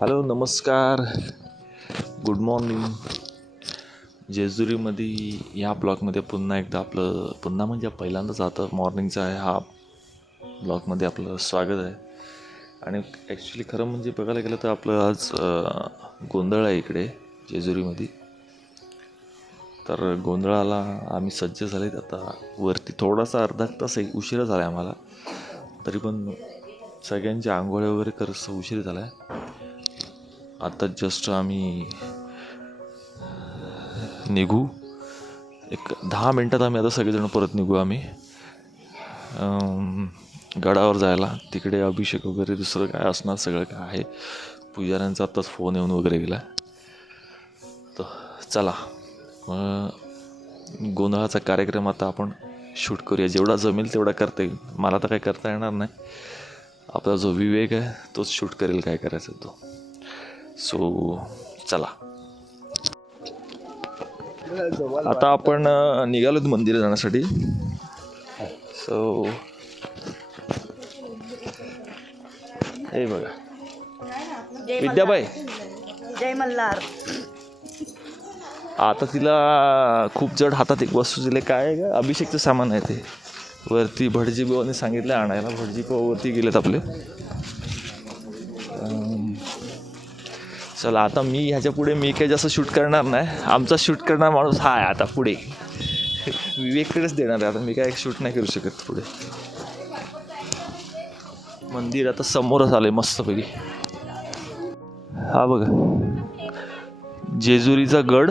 Hello नमस्कार, good morning. जेजुरीमध्ये ह्या ब्लॉगमध्ये पुन्हा एकदा म्हणजे पहिल्यांदाच आता मॉर्निंगचा आहे हा ब्लॉगमध्ये आपलं स्वागत आहे. आणि ॲक्च्युली खरं म्हणजे बघायला गेलं तर आपलं आज गोंधळ आहे इकडे जेजुरीमध्ये. तर गोंधळाला आम्ही सज्ज झाले. आता वरती थोडासा अर्धा तास उशिरा झाला आहे आम्हाला, तरी पण सगळ्यांची आंघोळ वगैरे करत उशीर झाला आहे. आता जस्ट आम्ही निघू, एक 10 मिनटात आम्ही आता सगळेजण परत निघू आम्ही गडावर जायला. तिकडे अभिषेक वगैरे दुसरं काय असणार, सगळं काय आहे. पुजाऱ्यांचा आत्ताच फोन येऊन वगैरे गेला. तर चला गोंधळाचा कार्यक्रम आता आपण शूट करूया. जेवढा जमेल तेवढा करता येईल. मला तर काही करता येणार नाही. आपला जो विवेक आहे तोच शूट करेल काय करायचं तो. सो चला, आता आपण निघालो मंदिरात जाण्यासाठी. सो हे बघा विद्याबाई, जय मल्हार. आता तिला खूप जड हातात एक वस्तू दिले. काय आहे का, अभिषेकचं सामान आहे ते. वरती भटजी भावाने सांगितलं आणायला. भटजी भाऊ वरती गेलेत आपले. चला आता मी ह्याच्या पुढे मी काही जास्त शूट करणार नाही. आमचा शूट करणार माणूस हा आहे आता पुढे. विवेककडेच देणार आहे आता. मी काय शूट नाही करू शकत पुढे. मंदिर आता समोरच आलंय मस्तपैकी. हा बघा जेजुरीचा गड.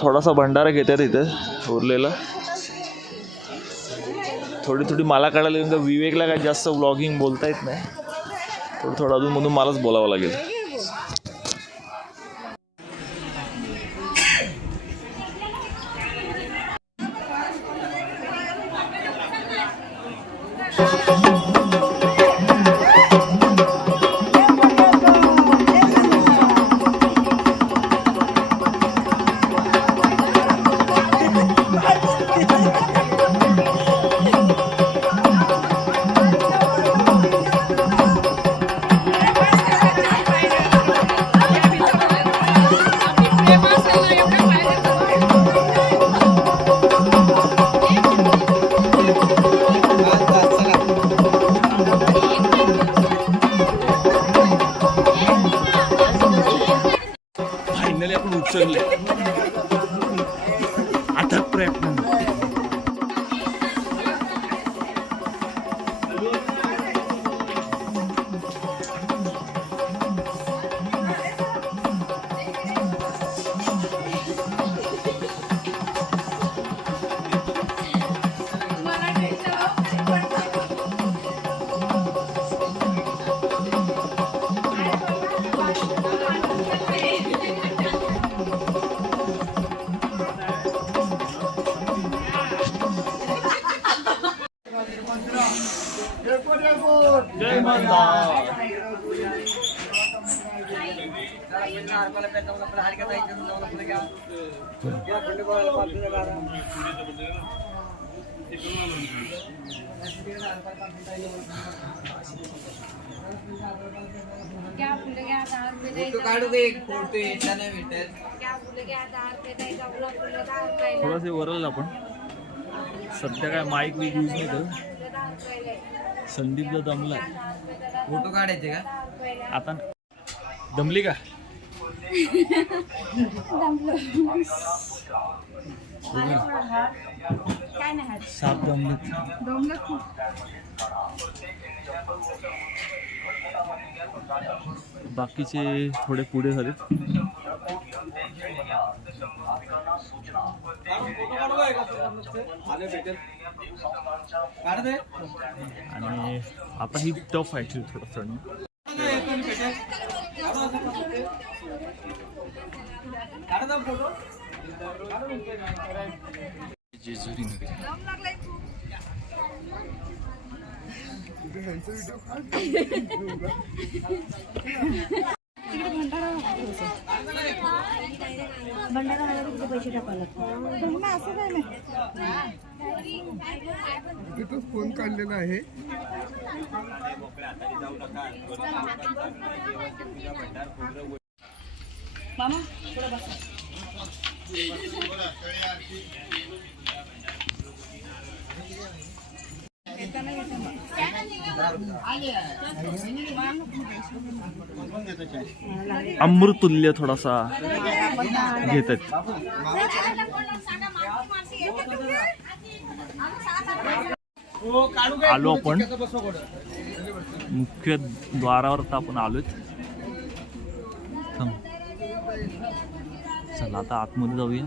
थोडासा भंडारा घेतात इथं उरलेला. थोडी मला काढायला येऊन का विवेकला काय जास्त व्लॉगिंग बोलता येत नाही. थोडं अजून म्हणून मलाच बोलावं लागेल. फायनली आपण उचलले. आता प्रयत्न जय मल्हार. थोडंसे वरल आपण. सध्या काय माईक यूज नाही करत. संदीपला दमला. फोटो काढायचे का आता? दमली का? साप दमले. बाकीचे थोडे पुढे झालेत. आणि आता ही टफ आहे ॲक्च्युली थोडं चढणं. जेजुरी नगरी. भंडारा मला किती पैसे टाकावे लागतात असं काय नाही तिथंच फोन काढलेला आहे. मामा थोडं बसा. अमृतुल्य थोडासा घेतात. आलो आपण मुख्य द्वारावर तर आपण आलोच. चला आता आतमध्ये जाऊया.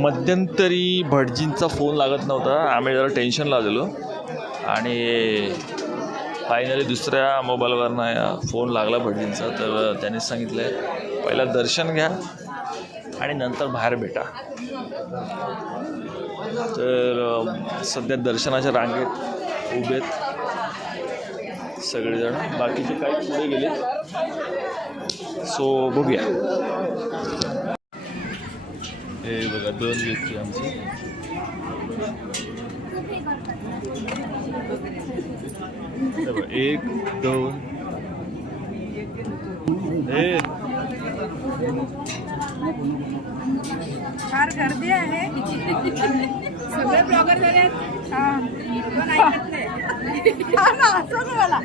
मध्यंतरी भटजींचा फोन लागत नव्हता. आम्ही जरा टेन्शन लागलेलो आणि फायनली दुसऱ्या मोबाईलवरनं फोन लागला भटजींचा. तर त्यांनी सांगितलं आहे पहिला दर्शन घ्या आणि नंतर बाहेर भेटा. तर सध्या दर्शनाच्या रांगेत उभेत सगळेजण, बाकीचे काही पुढे गेले. सो बघूया. हे बघा 2 व्यक्ती आमची. एक 2 फार गर्दी आहे. सगळे ब्लॉगर झाले आहेत. असं मला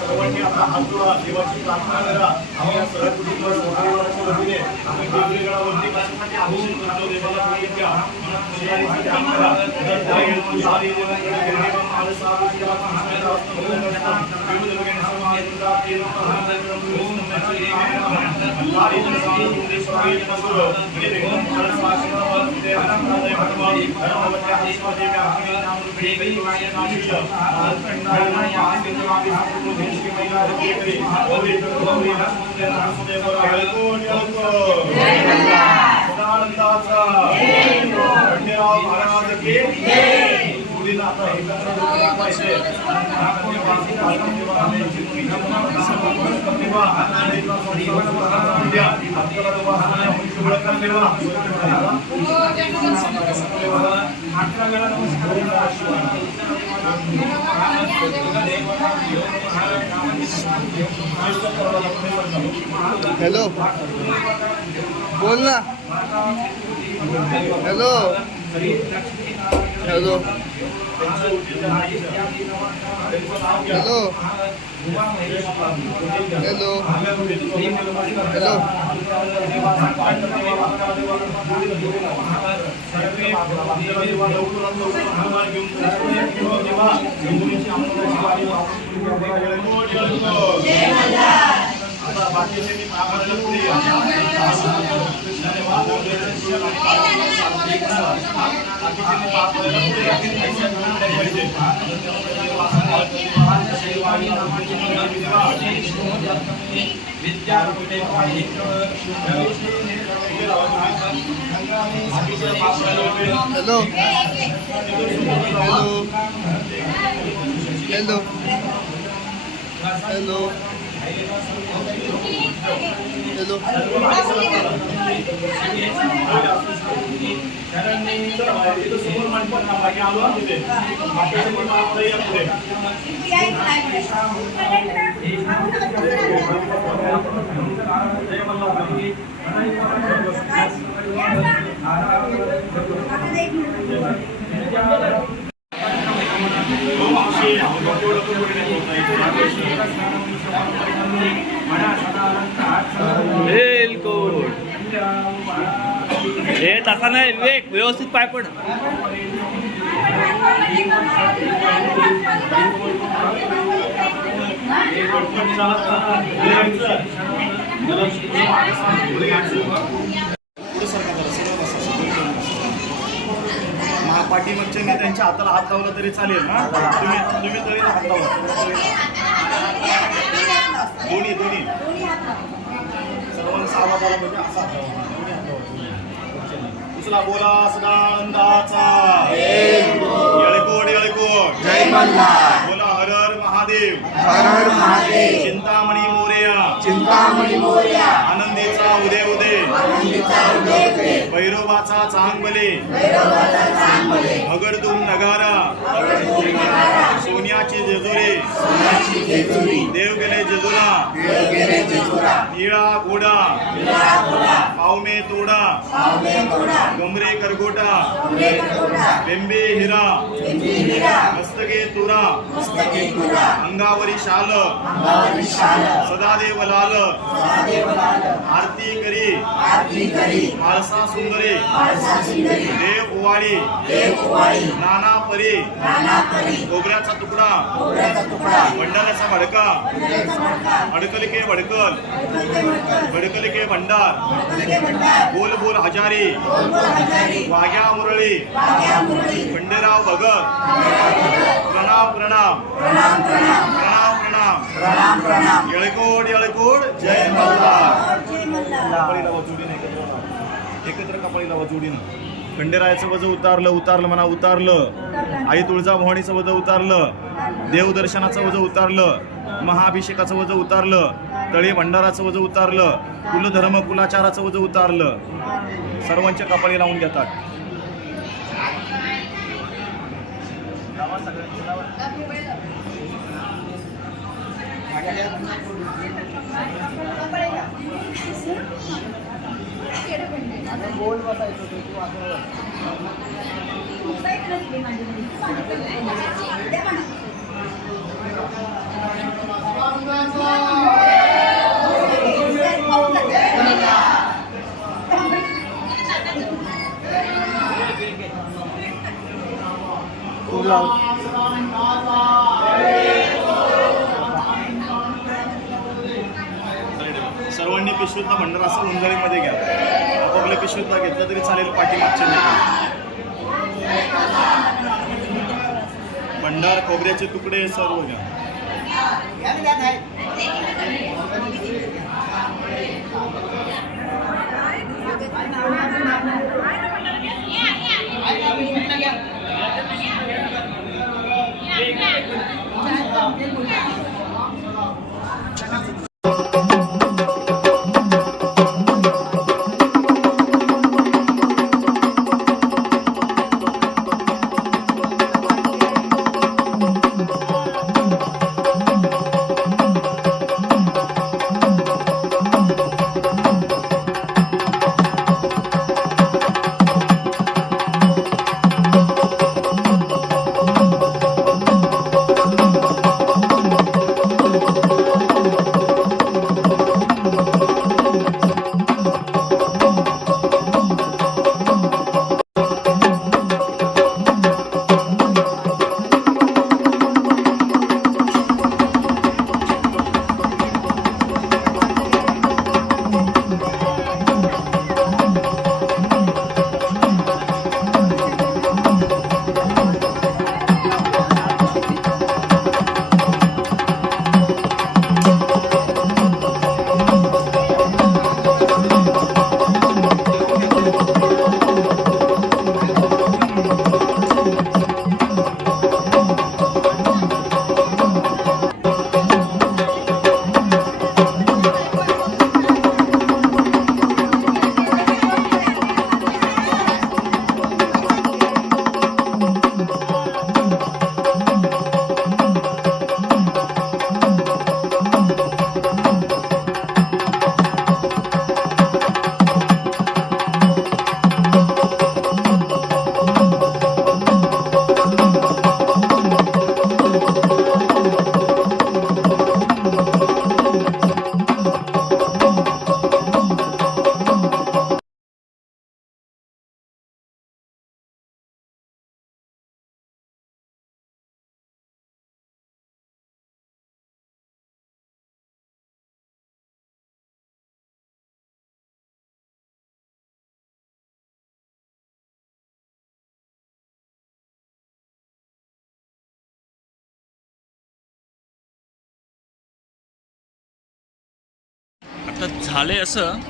सर्वांनी आपला हात जोडा, देवाची प्रार्थना करा. आपल्या सर्व कुटुंब सहकार्याच्या वतीने आम्ही देवगडावरती बसण्यासाठी अभिषेक करतो. देवाला प्रिय द्या. शिवाजीचं ध्यान करा. दत्ताई येऊन सारी देवाकडे गेले. आलं सारू शिवा कृष्णाला असतं नसतं. विविध लोकांनी समाजला केलं ओम नमः शिवाय. लारी सारू देशवाई नसुर. गिरे आलं सारू ते आनंदाय भगवा. धर्मवत्या हरिस्वादेवी आम्ही नाम रूपे दैवाय नाशिष. आनंदाय या आनंदाय हातून देशकी महिला देवी. पवित्र गौरी नसुंदे नसुंदे बरोबर जय सदानंदाचा खंडेराव महाराज की जय. पुढील आता एकत्र पाहिजे. हॅलो बोल ना. Hello hello hello hello hello hello hello hello hello हे तसा नाही विवेक, व्यवस्थित पाय पड. पाठीमागच्या मी त्यांच्या हाताला हात लावला तरी चालेल. तुम्ही तरी हात लावा. दोन्ही दोन्ही सर्वांचा आवाज आला म्हणजे असा हात लावा. दोन्ही हात लावा. उचला बोला सदानंदाचा येळकोट येळकोट जय मल्हार. बोला हर हर महादेव. हर हर महादेव. चिंतामणी मोरया. चिंतामणी मोरया. आनंदीचा उदय उदय. आनंदीचा उदय उदय. भैरवाचा चांगले. भैरवाचा चांगले. हगरदुम नगारा. सोन्याची जेजुरी. सोन्याची जेजुरी. देव गेले जेजुरा. देव गेले जेजुरा. निळा घोडा. निळा घोडा. पावमे तोडा. पावले घोडा. गमरे करगोटा. गमरे करगोटा. बेंबे हिरा. बेंबे हिरा. मस्तके तुरा. मस्तके तुरा. अंगावरी शाल. अंगावरी शाल. सदादेव लाल. सदादेव लाल. आरती करी. आरती करी. माळसा सुंदरे. माळसा सुंदरी. देव ओवाळी. देव ओवाळी. नाना परी. नाना परी. गोगऱ्याचा तुकडा. खोबऱ्याचा तुकडा. भंडाऱ्याचा भडका. खोबऱ्याचा मडका. अडकल के भडकल. भडकल के भंडार. भडकल के भंडार. बोल बोल हजारी. बोल बोल हजारी. वाघ्या मुरळी. वाघ्या मुरळी. खंडेराव भगत. प्रणाम प्रणाम. प्रणाम प्रणाम. प्रणाम प्रणाम. प्रणाम प्रणाम. येळकोट येळकोट जय मल्हार. जय मल्हार. बळीराव जोडीने एकत्र. एकत्र कपाळी लावा जोडीनं. खंडेरायाचं वजं उतारलं म्हणा, उतारलं. आई तुळजाभवानीचं वजं उतारलं. देवदर्शनाचं वजं उतारलं. महाअभिषेकाचं वजं उतारलं. तळी भंडाराचं वजं उतारलं. कुलधर्म कुलाचाराचं वजं उतारलं. सर्वांच्या कपाळी लावून घेतात. सर्वांनी पिशवीतला भंडारा असं उंजळीमध्ये घ्या. आपापल्या पिशवीतला घेतला तरी चालेल. पाठीमागच्या भंडार, खोबऱ्याचे तुकडे सर्व घ्या. आता झालंय असं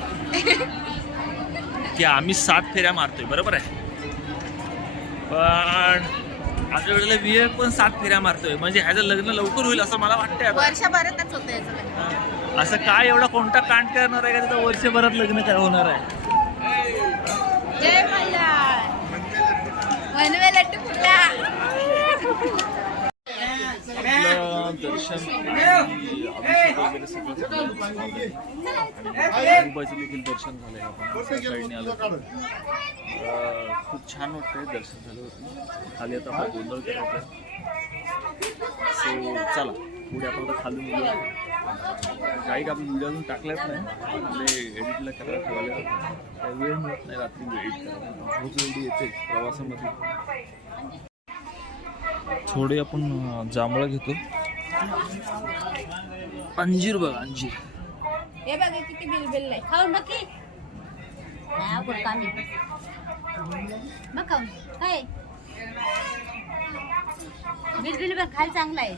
की आम्ही 7 फेऱ्या मारतोय, बरोबर आहे. पण आजच्या वेळेला विवेक पण 7 फेऱ्या मारतोय. म्हणजे ह्याचं लग्न लवकर होईल असं मला वाटतंय आता. वर्षभरातच होतं याचं लग्न. असं काय एवढा कोणता कांड करणार आहे का त्याचं वर्षभरात लग्न काय होणार आहे. जय मल्हार. मनवे लड्डू फुटला. दर्शन देखील दर्शन झालंय. आपण साईडने आलो. खूप छान वाटतंय. दर्शन झालं होतं. खाली आता आपण गोंधळ करायचा. सो चला पुढे आपण आता खाली निघूया. काही आपण व्हिडिओ अजून टाकल्याच नाही. आपले एडिटला करायला ठेवायला वेळ मिळत नाही रात्री एडिट करायला. झोप एवढी येते प्रवासामध्ये. थोडे आपण जांभळं घेतो. अंजीर बघा, अंजीर. हे बघा किती बिलबिल आहे. खाऊन नक्की मग खाऊन काय बिलबिल बघ खायला चांगला आहे.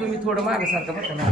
तुम्ही थोडं मागे सारखं बघा ना.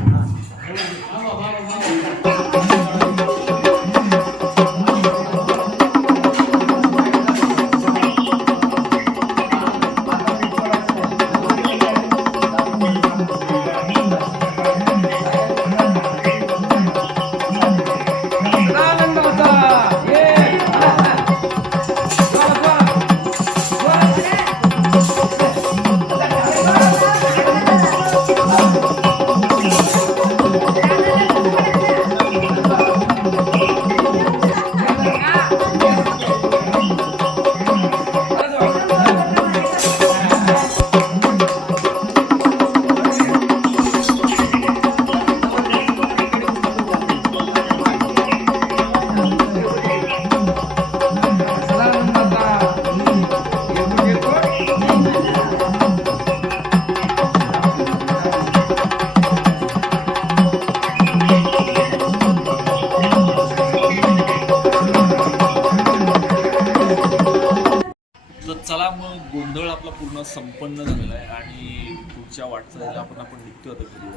चला मग गोंधळ आपला पूर्ण संपन्न झालेला आहे आणि पुढच्या वाटचालीला आपण निघतो आता घरी.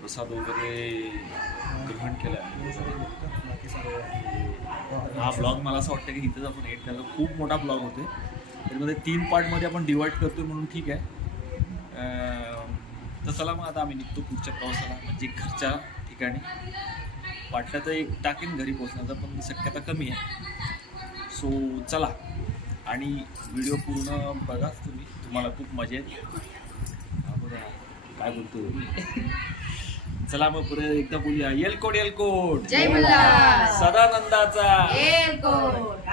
प्रसाद वगैरे ग्रहण केला. हा ब्लॉग मला असं वाटतं की इथेच आपण एड केला. खूप मोठा ब्लॉग होते, त्यामध्ये 3 पार्टमध्ये आपण डिवाईड करतोय म्हणून ठीक आहे. तर चला मग आता आम्ही निघतो पुढच्या प्रवासाला, म्हणजे घरच्या ठिकाणी. वाटलं तर एक टाकेन घरी पोहोचण्याचा, पण शक्यता कमी आहे. सो चला, आणि व्हिडिओ पूर्ण बघा तुम्ही, तुम्हाला खूप मजा येईल. काय बोलतो. चला मग पुढे एकदा बोलूया. येलकोट येलकोट, जय मल्हार, सदानंदाचा येलकोट.